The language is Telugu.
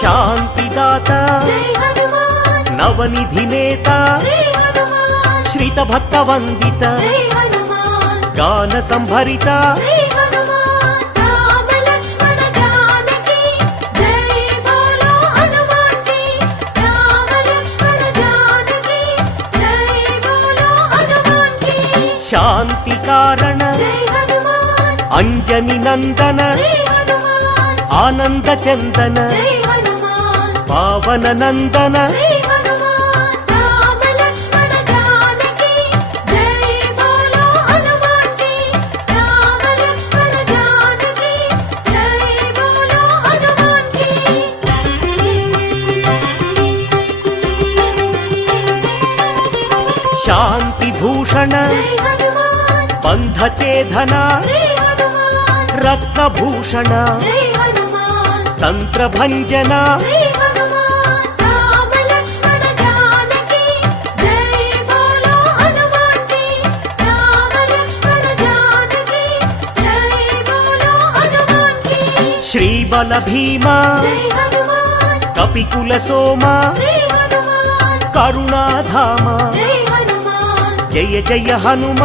శాంతిదాత నవనిధి నేత శ్రీత భక్త వందిత గాన సంభరిత శాంతి కారణ అంజని నందన ఆనంద చందన పావన నందన శాంతి భూషణ బంధచేధన రత్నభూషణ తంత్రభంజన శ్రీబల భీమ కపికుల సోమ కరుణాధామ జయ జయ హనుమ